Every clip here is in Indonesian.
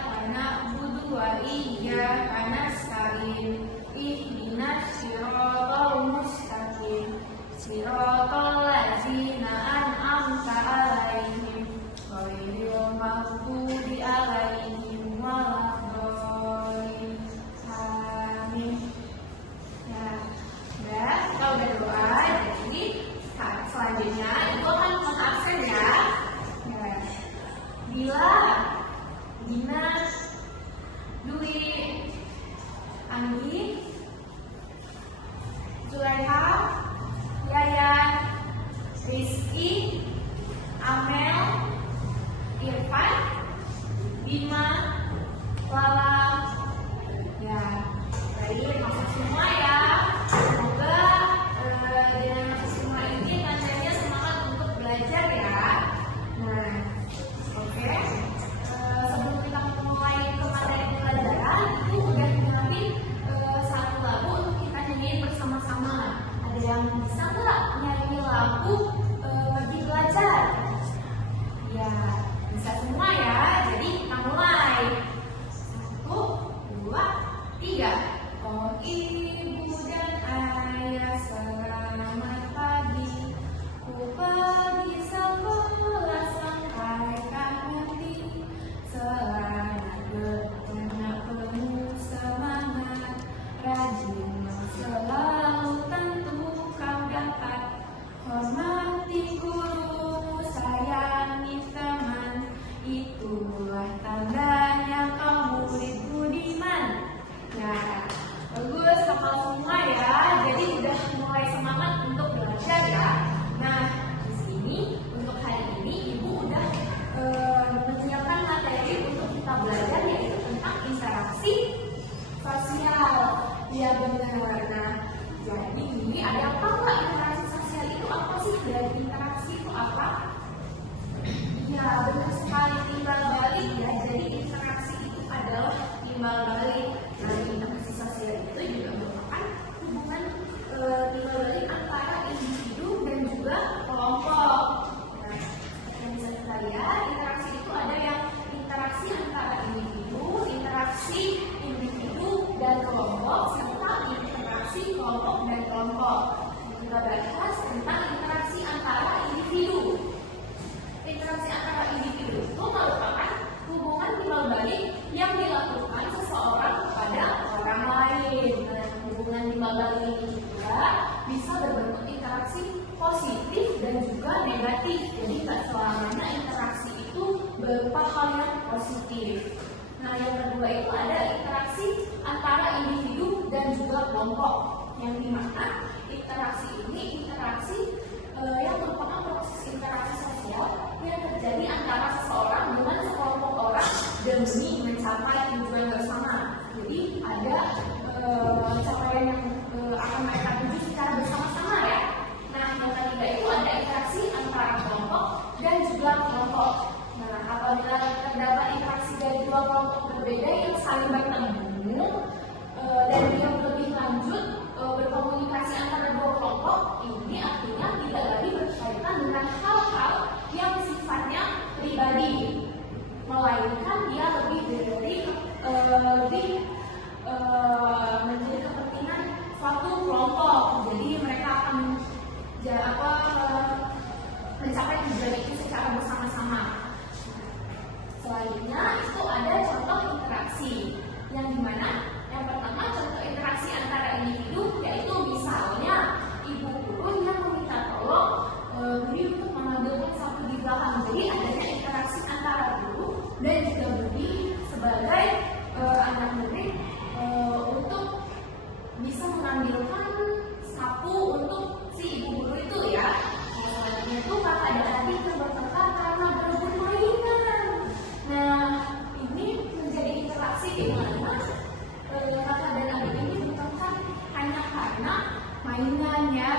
iyyaka na'budu wa iyyaka nasta'in. Ihdinas siratal mustaqim. Siratal ladzina an'amta 'alaihim ghairil maghdubi 'alaihim waladdallin. Amin. Ya, udah, kita udah doa. Jadi selanjutnya Ibu akan mengabsen ya. Bila, Dina, Dwi, Anggi, Zulaiha, Yayan, Rizky, Amel, Irfan, Bima, Lala. Ya, baik, masuk semua ya. Semoga dengan masuk semua ini kalian semangat untuk belajar ya. Nah, oke. Sebelum kita mulai ke materi pelajaran, itu udah nyiapin satu lagu untuk kita nyanyiin bersama-sama. Ada yang bisa nggak nyanyi lagu lagi belajar? Ya, bisa semua ya. Jadi kita mulai. 1, 2, 3. Oh ibu dan ayah selamat pagi. Ku pergi sekolah sampai tak ngerti. Selamat bertanya penuh semangat. Rajin selalu tentu kau dapat. Hormati guru, sayangi teman. Itulah tandanya kau murid budiman. Nah, bagus hafal semua ya. Jadi udah mulai semangat untuk belajar ya. Nah, di sini untuk hari ini Ibu udah menyiapkan materi untuk kita belajar, yaitu tentang interaksi sosial. Ya benar. Nah, jadi ini ada apa nggak interaksi sosial itu apa sih? Dari interaksi itu apa? Ya benar sekali, timbal balik ya. Jadi interaksi itu adalah timbal balik. Nah, interaksi sosial itu juga merupakan hubungan timbal balik antara individu dan juga kelompok. Nah, yang bisa kita lihat, interaksi itu ada yang interaksi antara individu dan kelompok, serta interaksi kelompok dan kelompok. Kita bahas tentang interaksi antara individu. Interaksi antara individu itu merupakan hubungan timbal balik yang dilakukan seseorang kepada orang lain. Nah, hubungan timbal balik ini juga bisa berbentuk interaksi positif dan juga negatif. Jadi tidak selamanya interaksi itu berupa hal yang positif. Nah, yang kedua itu ada interaksi antara individu dan juga kelompok, yang dimana interaksi ini yang merupakan proses interaksi sosial yang terjadi antara seseorang dengan sekelompok orang demi mencapai tujuan bersama. Jadi ada capaian yang akan mereka tuju secara bersama-sama ya. Nah, yang ketiga itu ada interaksi antara kelompok dan juga kelompok. Nah, apabila terdapat interaksi dari dua kelompok berbeda yang saling bertemu dan yang lebih lanjut berkomunikasi antara dua kelompok, ini artinya tidak lagi berkaitan dengan hal-hal yang sifatnya pribadi, melainkan dia lebih menjadi kepentingan suatu kelompok. Jadi mereka akan mencapai tujuan itu secara bersama-sama. Selanjutnya itu ada contoh interaksi, yang dimana yang pertama contoh interaksi antara individu, yaitu misalnya ibu guru yang meminta tolong Budi untuk mengambilkan sapu di belakang. Jadi adanya interaksi antara guru dan juga Budi sebagai anak murid untuk bisa mengambilkan sapu untuk si ibu guru itu ya. Selanjutnya itu kakak dan adik yang bertengkar karena berebut mainan. Nah, ini menjadi interaksi di mana kakak dan adik ini bertengkar hanya karena mainan ya.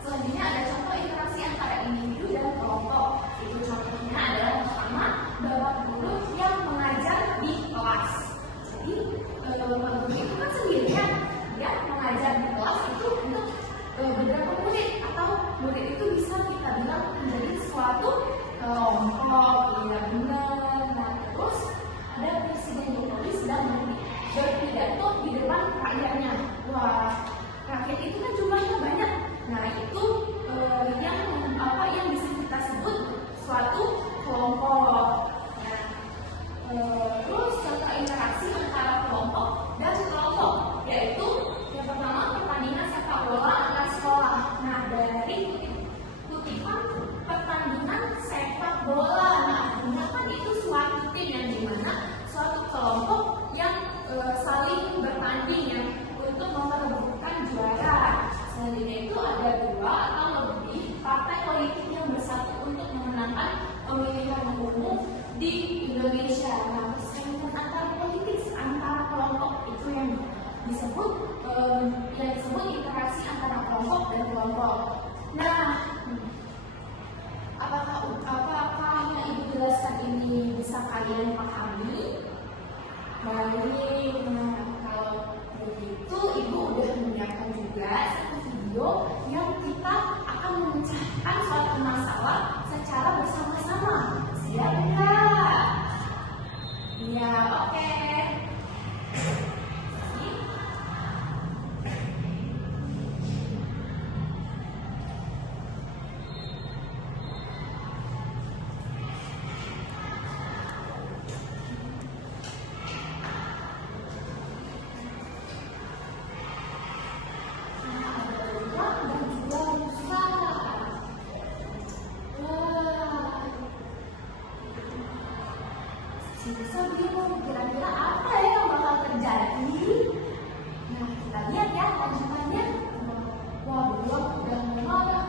Selanjutnya ada contoh interaksi antara individu dan kelompok. Itu contohnya adalah pertama, bapak guru yang mengajar di kelas. Jadi bapak guru itu kan sendirian, dia jatuh di depan rakyatnya. Wah, rakyat itu kan jumlahnya banyak. Nah, itu yang bisa kita sebut suatu kelompok. Nah, terus contoh interaksi antara kelompok dan kelompok, yaitu yang pertama pertandingan sepak bola antar sekolah. Nah, dari kutipan pertandingan sepak bola, nah artinya kan itu suatu tim yang dimana suatu kelompok yang saling bertanding ya untuk memperebutkan juara. Selanjutnya itu ada 2 atau lebih partai politik yang bersatu untuk memenangkan pemilihan umum di Indonesia. Nah, persaingan antar politik antara kelompok itu yang disebut interaksi antara kelompok dan kelompok. Nah, apakah yang Ibu jelaskan ini bisa kalian pahami? Baik, nah kalau begitu Ibu udah menyiapkan juga satu video yang kita akan memecahkan suatu masalah secara bersama-sama. Siap enggak? Iya, oke. Bisa bingung kira-kira apa ya yang bakal terjadi. Nah, kita lihat ya lanjutannya. Wah, beliau udah marah.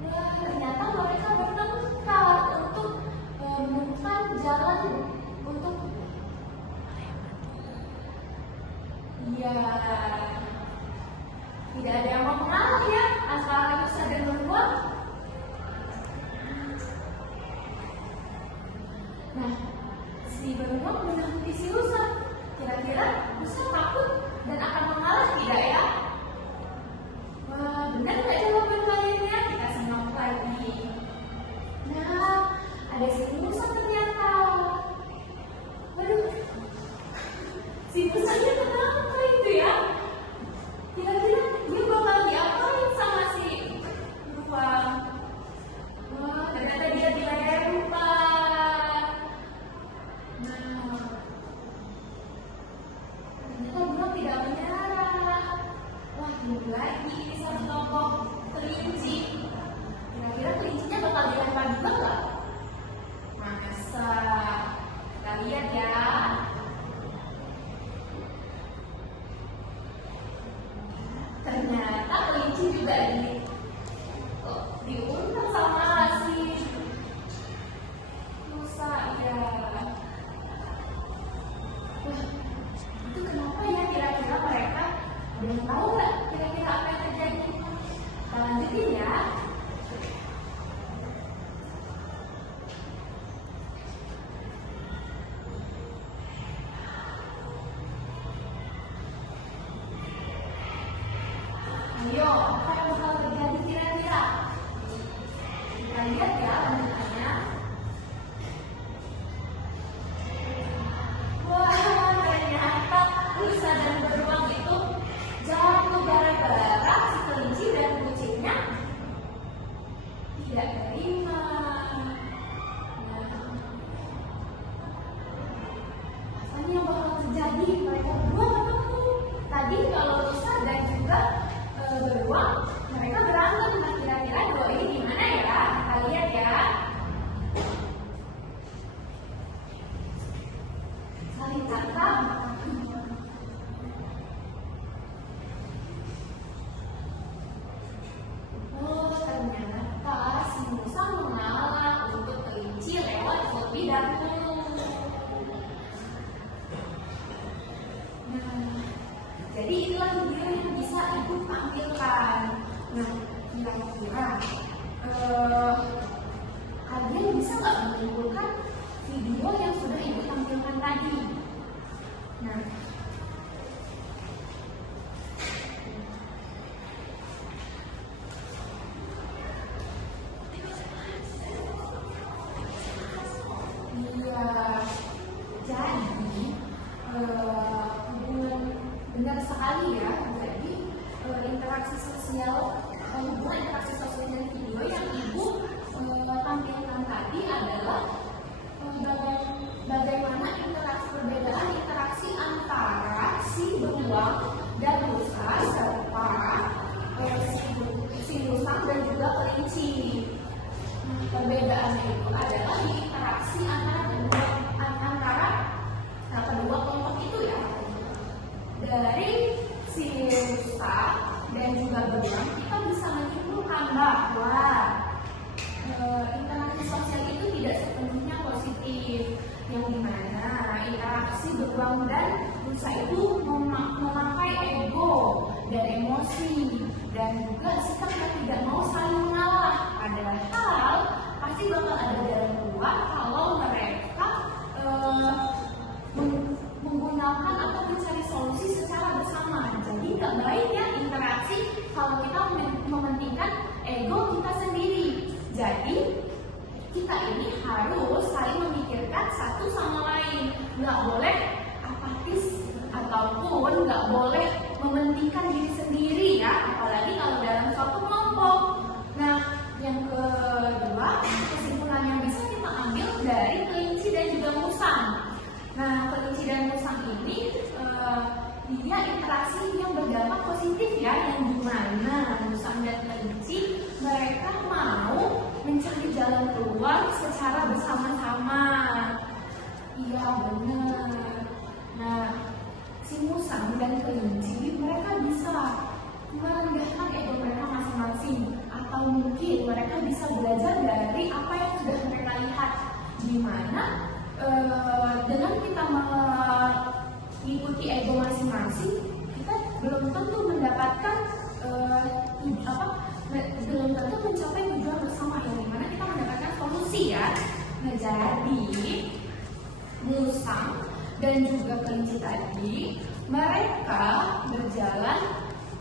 Nah, ternyata mereka bertengkar untuk menemukan jalan untuk tidak ada yang mau mengalah ya antara Musa dan Beruang. Nah, si Beruang menakuti si Musa. Kira-kira Musa takut dan akan mengalah tidak ya? Wah, benar nggak jawaban kalian ya? Kita simak lagi. Nah, ada si Musa ternyata. Waduh, si Musanya kenapa itu ya? Kira-kira dia bakal diapain sama si Beruang? Wah, ternyata dia dilempar. Nah, ternyata Beruang tidak menyerah. Wah, ini lagi satu kelompok kelinci. Kira-kira kelincinya bakal dilempar juga nggak? Masa? Kita lihat ya. Ternyata kelinci juga diundang sama si Musa ya. Wah, itu kenapa ya kira-kira mereka? Ada yang tahu nggak kira-kira apa yang terjadi? Kita lanjutin ya. Ayo, apa yang bakal terjadi kira-kira? Kita lihat ya lanjutannya. Wah, ternyata Musa dan Beruang itu jatuh gara-gara si kelinci dan kucingnya tidak terima. Nah, apa yang bakal terjadi? Mereka berdua ketemu. Tadi kalau Musa dan juga Beruang, mereka berantem. Nah, kira-kira dua ini gimana ya? Kita lihat ya. Saling tangkap. Oh, ternyata si Musa mengalah untuk kelinci lewat lebih dahulu. Nah, jadi itulah video yang bisa Ibu tampilkan. Nah, kira-kira kalian bisa nggak menyimpulkan video yang sudah Ibu tampilkan tadi? Nah, iya. Jadi benar sekali ya. Jadi interaksi sosial, hubungan interaksi sosial dan video yang ibu tampilkan tadi adalah bagaimana perbedaan interaksi antara si beruang dan rusa serta si musang dan juga kelinci. Perbedaannya itu adalah di interaksi antara kedua kelompok itu ya. Dari si rusa dan juga beruang kita bisa menyimpulkan bahwa interaksi sosial itu tidak sepenuhnya positif, yang dimana interaksi beruang dan rusa itu memakai ego dan emosi dan juga sikap yang tidak mau saling mengalah. Padahal pasti bakal ada jalan keluar kalau mereka menggunakan atau mencari solusi secara bersama. Jadi nggak baik ya interaksi kalau kita mementingkan ego kita sendiri. Jadi kita ini harus saling memikirkan satu sama lain. Nggak boleh apatis ataupun nggak boleh mementingkan diri sendiri ya, apalagi kalau dalam suatu kelompok. Nah, yang kedua, kesimpulan yang bisa kita ambil dari kelinci dan juga musang. Nah, kelinci dan musang ini dia interaksi yang berdampak positif ya, yang dimana musang dan kelinci mereka mau mencari jalan keluar secara bersama-sama. Iya benar. Nah, si musang dan kelinci mereka bisa merendahkan ego mereka masing-masing, atau mungkin mereka bisa belajar dari apa yang sudah mereka lihat, di mana dengan kita mengikuti ego masing-masing, kita belum tentu mendapatkan belum tentu mencapai tujuan bersama, yang dimana kita mendapatkan solusi ya. Nah, jadi musang dan juga kelinci tadi mereka berjalan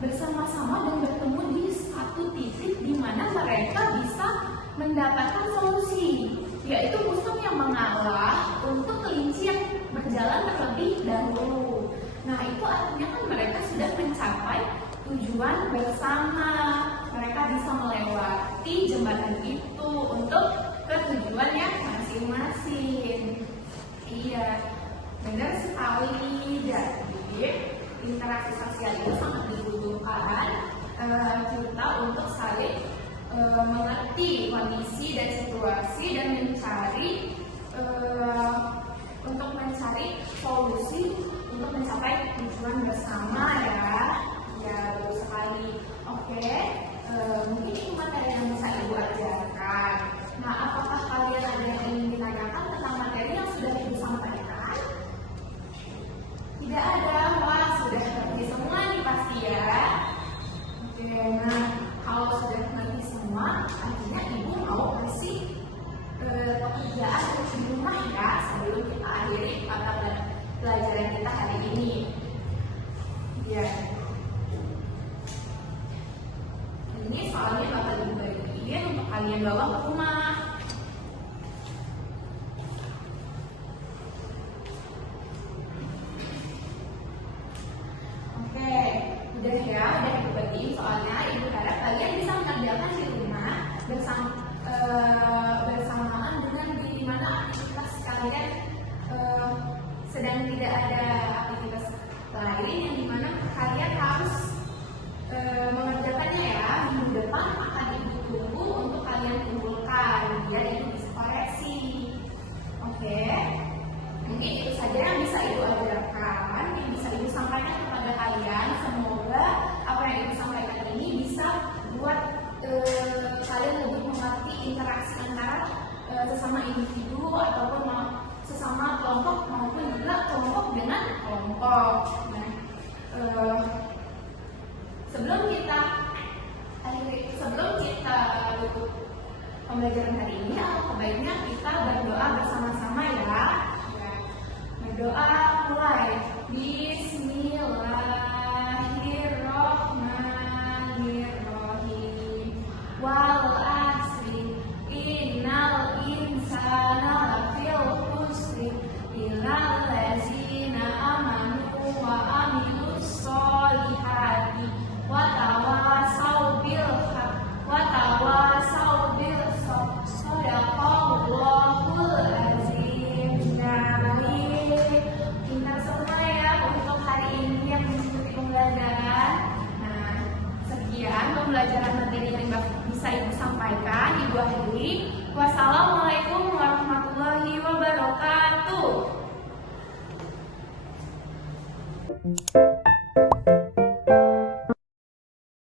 bersama-sama dan bertemu di satu titik di mana mereka bisa mendapatkan solusi, yaitu musang yang mengalah untuk kelinci yang berjalan terlebih dahulu. Nah, itu artinya kan mereka sudah mencapai tujuan bersama. Mereka bisa melewati jembatan itu untuk ke tujuannya masing-masing. Iya, benar sekali. Jadi interaksi sosial itu sangat dibutuhkan kita untuk saling mengerti kondisi dan situasi dan mencari solusi untuk mencapai tujuan bersama ya. Ya, bagus sekali. Oke, mungkin ini materi yang bisa Ibu ajarkan. Nah, apakah kalian ada yang ingin ditanyakan tentang materi yang sudah Ibu sampaikan? Tidak ada, wah sudah ngerti semua nih pasti ya. Oke, nah kalau sudah ngerti semua, akhirnya Ibu mau kasih pekerjaan di rumah ya, sebelum kita akhiri mata pelajaran kita hari ini. Ya. Ini soalnya bakal dibagiin untuk kalian bawa ke rumah. Oke, udah ya, udah Ibu bagiin soalnya. Ibu harap kalian bisa mengerjakan di rumah bersamaan dengan di mana aktivitas kalian sedang tidak ada aktivitas lain yang dimana kalian harus mengerjakannya ya. Minggu depan akan Ibu tunggu untuk kalian kumpulkan biar Ibu bisa koreksi. Oke, mungkin itu saja yang bisa Ibu ajarkan, yang bisa Ibu sampaikan kepada kalian. Semoga apa yang Ibu sampaikan ini bisa buat kalian lebih mengerti interaksi antara sesama individu ataupun sesama kelompok maupun juga kelompok dengan kelompok. Nah, sebelum kita tutup pembelajaran hari ini, alangkah baiknya kita berdoa bersama-sama ya. Berdoa mulai. Bismillahirrahmanirrahim. Wal asri innal insana lafil khusri illal ladzina amanu Thank you.